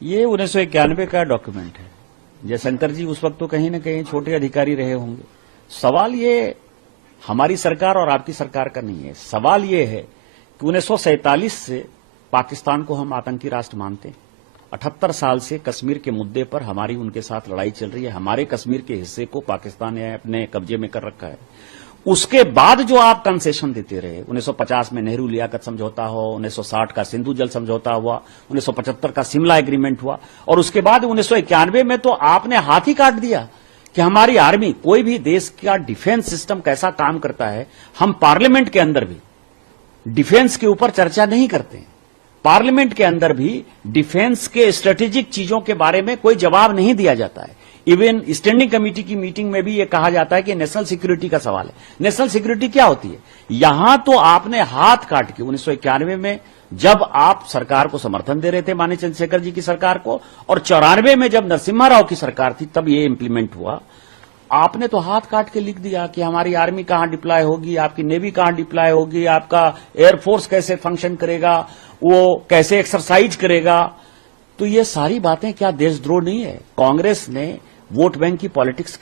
ये 1991 का डॉक्यूमेंट है। जयशंकर जी उस वक्त तो कहीं न कहीं छोटे अधिकारी रहे होंगे। सवाल ये हमारी सरकार और आपकी सरकार का नहीं है। सवाल ये है कि 1947 से पाकिस्तान को हम आतंकी राष्ट्र मानते हैं। 78 साल से कश्मीर के मुद्दे पर हमारी उनके साथ लड़ाई चल रही है। हमारे कश्मीर के हिस्से को पाकिस्तान ने अपने कब्जे में कर रखा है। उसके बाद जो आप कंसेशन देते रहे, 1950 में नेहरू लियाकत समझौता हो, 1960 का सिंधु जल समझौता हुआ, 1975 का शिमला एग्रीमेंट हुआ, और उसके बाद 1991 में तो आपने हाथ ही काट दिया कि हमारी आर्मी, कोई भी देश का डिफेंस सिस्टम कैसा काम करता है, हम पार्लियामेंट के अंदर भी डिफेंस के ऊपर चर्चा नहीं करते। पार्लियामेंट के अंदर भी डिफेंस के स्ट्रेटेजिक चीजों के बारे में कोई जवाब नहीं दिया जाता है। इवन स्टैंडिंग कमेटी की मीटिंग में भी यह कहा जाता है कि नेशनल सिक्योरिटी का सवाल है। नेशनल सिक्योरिटी क्या होती है? यहां तो आपने हाथ काट के 1991 में जब आप सरकार को समर्थन दे रहे थे, माननीय चंद्रशेखर जी की सरकार को, और 94 में जब नरसिम्हा राव की सरकार थी तब ये इंप्लीमेंट हुआ। आपने तो हाथ काट के लिख दिया कि हमारी आर्मी कहां डिप्लॉय होगी, आपकी नेवी कहां डिप्लॉय होगी, आपका एयरफोर्स कैसे फंक्शन करेगा, वो कैसे एक्सरसाइज करेगा। तो ये सारी बातें क्या देशद्रोह नहीं है? कांग्रेस ने वोट बैंक की पॉलिटिक्स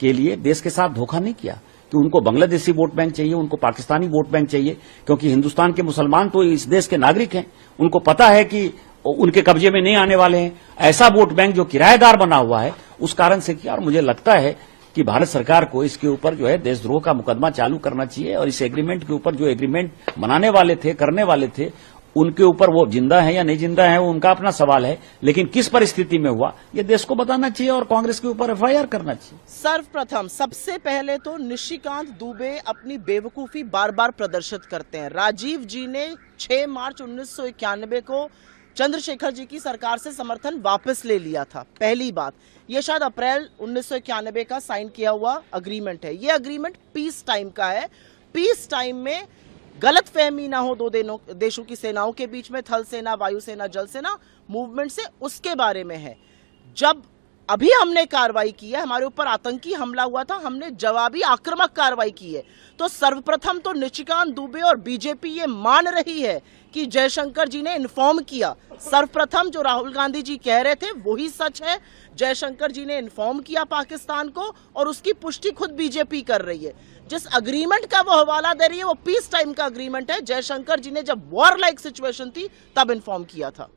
के लिए देश के साथ धोखा नहीं किया कि उनको बांग्लादेशी वोट बैंक चाहिए, उनको पाकिस्तानी वोट बैंक चाहिए, क्योंकि हिंदुस्तान के मुसलमान तो इस देश के नागरिक हैं। उनको पता है कि उनके कब्जे में नहीं आने वाले हैं। ऐसा वोट बैंक जो किराएदार बना हुआ है, उस कारण से किया। और मुझे लगता है कि भारत सरकार को इसके ऊपर जो है देशद्रोह का मुकदमा चालू करना चाहिए, और इस एग्रीमेंट के ऊपर जो एग्रीमेंट बनाने वाले थे, करने वाले थे, उनके ऊपर वो जिंदा है या नहीं जिंदा है वो उनका अपना सवाल है, लेकिन किस परिस्थिति में हुआ ये देश को बताना चाहिए और कांग्रेस के ऊपर एफआईआर करना चाहिए। सर्वप्रथम सबसे पहले तो निशिकांत दुबे अपनी बेवकूफी बार बार प्रदर्शित करते हैं। राजीव जी ने 6 मार्च 1991 को चंद्रशेखर जी की सरकार से समर्थन वापस ले लिया था। पहली बात, ये शायद अप्रैल 1991 का साइन किया हुआ अग्रीमेंट है। ये अग्रीमेंट पीस टाइम का है। पीस टाइम में गलतफहमी ना हो दो देशों की सेनाओं के बीच में, थल सेना, वायुसेना, जल सेना मूवमेंट से, उसके बारे में है। जब अभी हमने कार्रवाई की है, हमारे ऊपर आतंकी हमला हुआ था, हमने जवाबी आक्रामक कार्रवाई की है। तो सर्वप्रथम तो निशिकांत दुबे और बीजेपी ये मान रही है कि जयशंकर जी ने इन्फॉर्म किया। सर्वप्रथम जो राहुल गांधी जी कह रहे थे वही सच है। जयशंकर जी ने इन्फॉर्म किया पाकिस्तान को, और उसकी पुष्टि खुद बीजेपी कर रही है। जिस अग्रीमेंट का वो हवाला दे रही है वो पीस टाइम का अग्रीमेंट है। जयशंकर जी ने जब वॉर लाइक सिचुएशन थी तब इन्फॉर्म किया था।